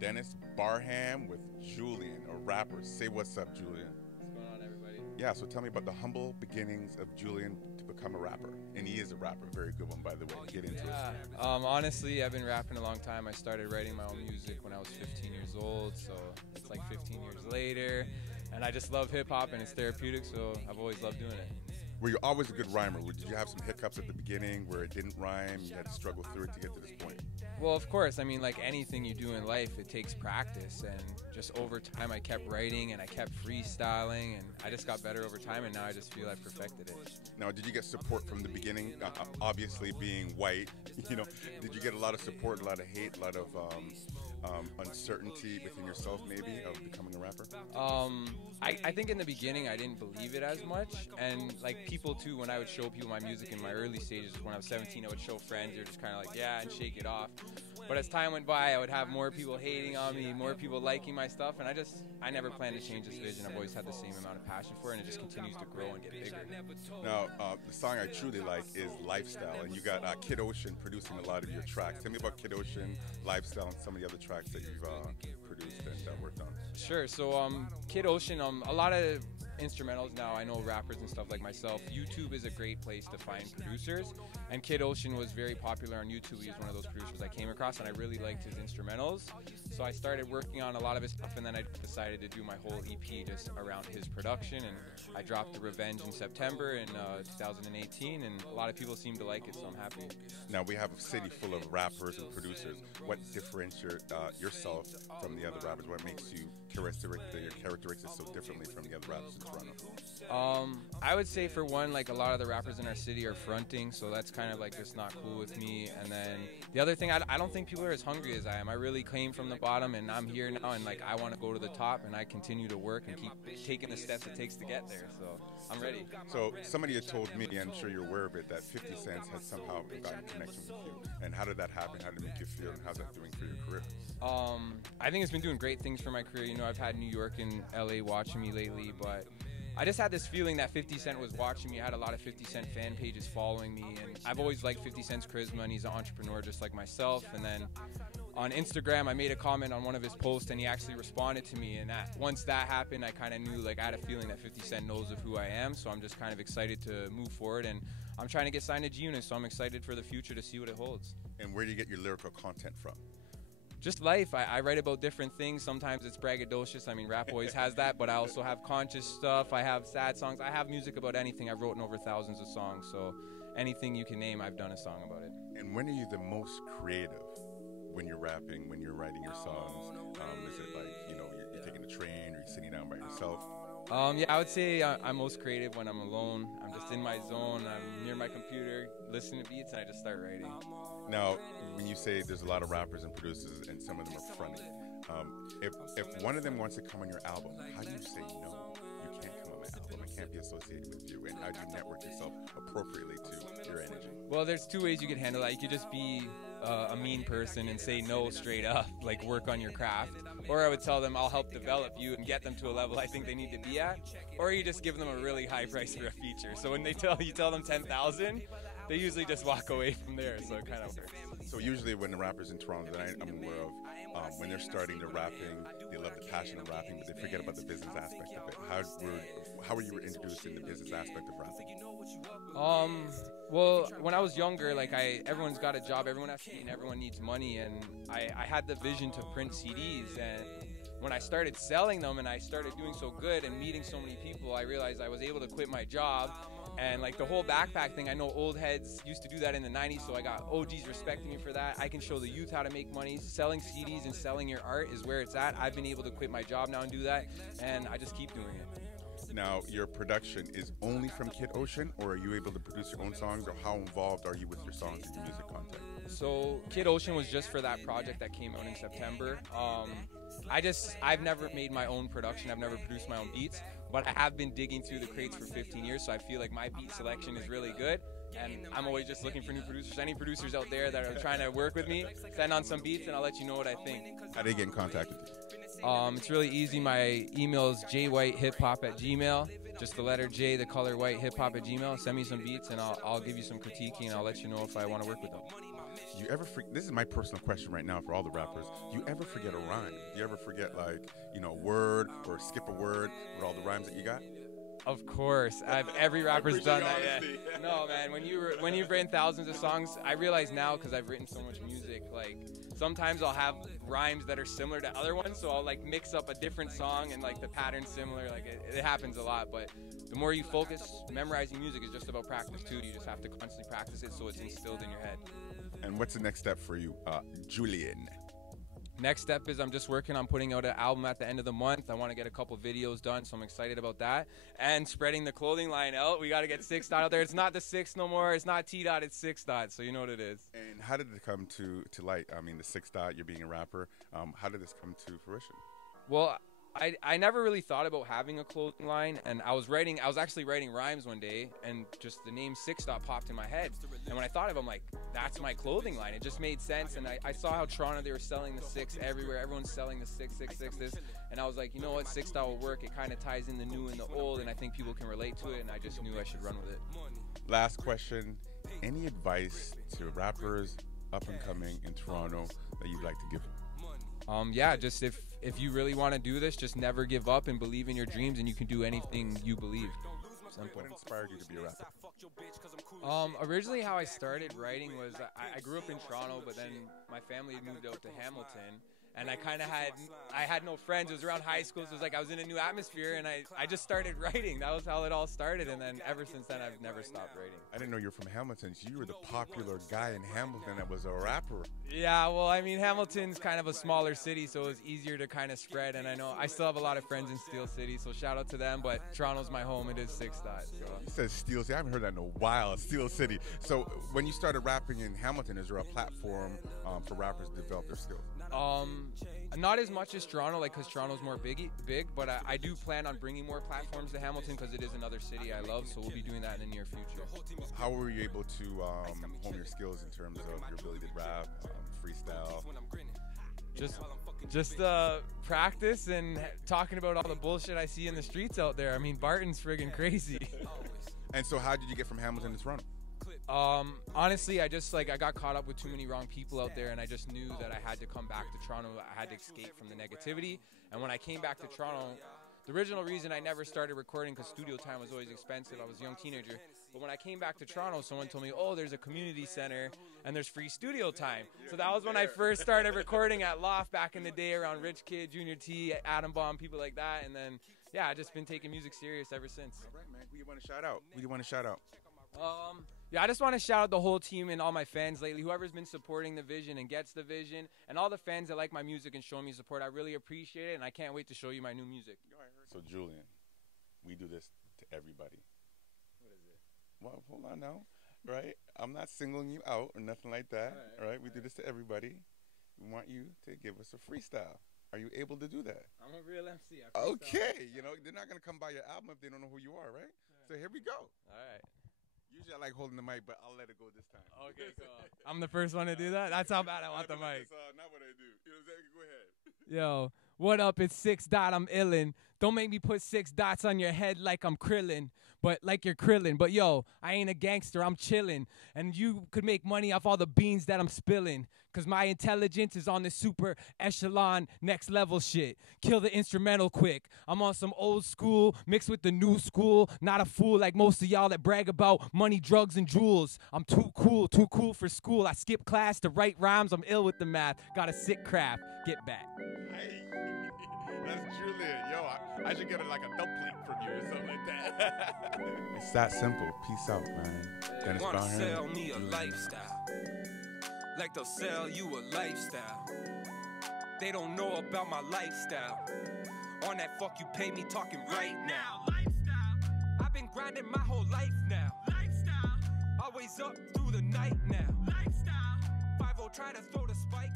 Dennis Barham with Julian, a rapper. Say what's up, Julian. What's going on, everybody? Yeah, so tell me about the humble beginnings of Julian to become a rapper. And he is a rapper, a very good one, by the way. Get into it. Honestly, I've been rapping a long time. I started writing my own music when I was 15 years old, so it's like 15 years later. And I just love hip-hop, and it's therapeutic, so I've always loved doing it. Were you always a good rhymer? Did you have some hiccups at the beginning where it didn't rhyme? You had to struggle through it to get to this point? Well, of course. I mean, like anything you do in life, it takes practice. And just over time, I kept writing and I kept freestyling. And I just got better over time. And now I just feel I've perfected it. Now, did you get support from the beginning? Obviously, being white, did you get a lot of support, a lot of hate, a lot of uncertainty within yourself, maybe, of becoming a rapper? I think in the beginning, I didn't believe it as much. And like people, too, when I would show people my music in my early stages, when I was 17, I would show friends. They're just kind of like, yeah, and shake it off. But as time went by, I would have more people hating on me, more people liking my stuff, and I never planned to change this vision. I've always had the same amount of passion for it, and it just continues to grow and get bigger. Now, the song I truly like is Lifestyle, and you got Kid Ocean producing a lot of your tracks. Tell me about Kid Ocean, Lifestyle, and some of the other tracks that you've produced and worked on. Sure. So Kid Ocean, a lot of instrumentals now. I know rappers and stuff like myself. YouTube is a great place to find producers, and Kid Ocean was very popular on YouTube. He was one of those producers I came across, and I really liked his instrumentals. So I started working on a lot of his stuff, and then I decided to do my whole EP just around his production. And I dropped The Revenge in September in 2018, and a lot of people seem to like it, so I'm happy. Now, we have a city full of rappers and producers. What differentiates yourself from the other rappers? What makes you your characteristics so differently from the other rappers in Toronto? I would say, for one, like a lot of the rappers in our city are fronting, so that's kind of like just not cool with me. And then the other thing, I don't think people are as hungry as I am. I really came from the bottom, and I'm here now, and like I want to go to the top, and I continue to work and keep taking the steps it takes to get there. So I'm ready. So somebody had told me, and I'm sure you're aware of it, that 50 Cent has somehow gotten a connection with you. And how did that happen? How did it make you feel? And how's that doing for your career? I think it's been doing great things for my career. You know, I've had New York and LA watching me lately, but I just had this feeling that 50 Cent was watching me. I had a lot of 50 Cent fan pages following me, and I've always liked 50 Cent's charisma, and he's an entrepreneur just like myself. And then on Instagram, I made a comment on one of his posts, and he actually responded to me. And once that happened, I kind of knew, like, I had a feeling that 50 Cent knows of who I am, so I'm just kind of excited to move forward. And I'm trying to get signed to G-Unit, so I'm excited for the future to see what it holds. And where do you get your lyrical content from? Just life. I write about different things. Sometimes it's braggadocious. I mean, rap always has that, but I also have conscious stuff. I have sad songs. I have music about anything. I've written over thousands of songs, so anything you can name, I've done a song about it. And when are you the most creative? When you're rapping, when you're writing your songs? Is it like, you're taking a train, or you're sitting down by yourself? Yeah, I would say I'm most creative when I'm alone. I'm just in my zone. I'm near my computer, listening to beats, and I just start writing. Now, when you say there's a lot of rappers and producers, and some of them are fronting, if one of them wants to come on your album, how do you say no? You can't come on my album. I can't be associated with you. And how do you network yourself appropriately to your energy? Well, there's two ways you could handle that. You could just be a mean person and say no straight up, like work on your craft. Or I would tell them I'll help develop you and get them to a level I think they need to be at. Or you just give them a really high price for a feature. So when you tell them 10,000, they usually just walk away from there. So it kind of works. So usually when the rappers in Toronto that I'm aware of, when they're starting their rapping, they love the passion of rapping, but they forget about the business aspect of it. How were you introduced in the business aspect of rapping? Well, when I was younger, like everyone's got a job, everyone has to eat, and everyone needs money, and I had the vision to print CDs, and when I started selling them and I started doing so good and meeting so many people, I realized I was able to quit my job. And like the whole backpack thing, I know old heads used to do that in the 90s, so I got OGs respecting me for that. I can show the youth how to make money. Selling CDs and selling your art is where it's at. I've been able to quit my job now and do that, and I just keep doing it. Now, your production is only from Kid Ocean, or are you able to produce your own songs, or how involved are you with your songs and your music content? So Kid Ocean was just for that project that came out in September. I've never made my own production. I've never produced my own beats, but I have been digging through the crates for 15 years, so I feel like my beat selection is really good. And I'm always just looking for new producers. Any producers out there that are trying to work with me, send on some beats and I'll let you know what I think. How do you get in contact with you? It's really easy. My email is jwhitehiphop@gmail. Just the letter J, the color white, hiphop@gmail. Send me some beats and I'll give you some critiquing and I'll let you know if I want to work with them. you ever this is my personal question right now for all the rappers. Do you ever forget a rhyme? Do you ever forget, like, you know, a word or skip a word with all the rhymes that you got? Of course, every rapper's done that. Yeah. No, man, when you've written thousands of songs, I realize now, because I've written so much music, like sometimes I'll have rhymes that are similar to other ones, so I'll like mix up a different song and like the pattern's similar. Like it happens a lot, but the more you focus, memorizing music is just about practice too. You just have to constantly practice it so it's instilled in your head. And what's the next step for you, Julian? Next step is I'm just working on putting out an album at the end of the month. I want to get a couple videos done, so I'm excited about that. And spreading the clothing line out. We got to get 6 Dot out there. It's not the 6 no more. It's not T Dot. It's 6 Dot, so you know what it is. And how did it come to light? I mean, the 6 Dot, you're being a rapper. How did this come to fruition? Well, I never really thought about having a clothing line, and I was actually writing rhymes one day, and just the name 6 Dot popped in my head. And when I thought of it, I'm like, that's my clothing line. It just made sense, and I saw how Toronto, they were selling the 6 everywhere. Everyone's selling the 666 this, and I was like, you know what, 6 Dot will work. It kind of ties in the new and the old, and I think people can relate to it, and I just knew I should run with it. Last question, any advice to rappers up and coming in Toronto that you'd like to give them? Yeah, just if you really want to do this, just never give up and believe in your dreams, and you can do anything you believe. Simple. What inspired you to be a rapper? Originally how I started writing was I grew up in Toronto, but then my family had moved out to Hamilton, and I had no friends. It was around high school, so it was like I was in a new atmosphere, and I just started writing. That was how it all started, and then ever since then I've never stopped writing. I didn't know you were from Hamilton, so you were the popular guy in Hamilton that was a rapper. Yeah, well, I mean, Hamilton's kind of a smaller city, so it was easier to kind of spread, and I know I still have a lot of friends in Steel City, so shout out to them, but Toronto's my home. It is 6 Dot. So. He says Steel City. I haven't heard that in a while, Steel City. So when you started rapping in Hamilton, is there a platform for rappers to develop their skills? Not as much as Toronto, like, because Toronto's more big, but I do plan on bringing more platforms to Hamilton because it is another city I love, so we'll be doing that in the near future. How were you able to hone your skills in terms of your ability to rap, freestyle? Just practice and talking about all the bullshit I see in the streets out there. I mean, Barton's friggin' crazy. And so how did you get from Hamilton to Toronto? Honestly, I got caught up with too many wrong people out there, and I just knew that I had to come back to Toronto. I had to escape from the negativity. And when I came back to Toronto, the original reason I never started recording, because studio time was always expensive. I was a young teenager. But when I came back to Toronto, someone told me, oh, there's a community center and there's free studio time. So that was when I first started recording at Loft back in the day around Rich Kid, Junior T, Adam Bomb, people like that. And then, yeah, I've just been taking music serious ever since. All right, man. Who do you want to shout out? Who do you want to shout out? Yeah, I just want to shout out the whole team and all my fans lately, whoever's been supporting the vision and gets the vision, and all the fans that like my music and showing me support. I really appreciate it, and I can't wait to show you my new music. So, Julian, we do this to everybody. What is it? Well, hold on now, right? I'm not singling you out or nothing like that, all right? We do this to everybody. We want you to give us a freestyle. Are you able to do that? I'm a real MC. Okay, you know, they're not going to come by your album if they don't know who you are, right? So here we go. All right. Usually I like holding the mic, but I'll let it go this time. Okay, so I'm the first one to do that? That's how bad I want the mic. That's not what I do. You know what I'm saying? Go ahead. Yo, what up? It's 6 Dot. I'm illin'. Don't make me put 6 dots on your head like I'm Krillin. But like you're Krillin. But yo, I ain't a gangster. I'm chillin'. And you could make money off all the beans that I'm spilling. Cause my intelligence is on this super echelon next level shit. Kill the instrumental quick. I'm on some old school mixed with the new school. Not a fool like most of y'all that brag about money, drugs, and jewels. I'm too cool for school. I skip class to write rhymes. I'm ill with the math. Got a sick craft. Get back. Hey, that's Julian. Yo, I should get like a dumpling from you or something like that. It's that simple. Peace out, man. Dennis Barham. Sell me a lifestyle. Like they'll sell you a lifestyle. They don't know about my lifestyle. On that fuck you pay me talking right now. Lifestyle. I've been grinding my whole life now. Lifestyle. Always up through the night now. Lifestyle. 5-0 try to throw the spike.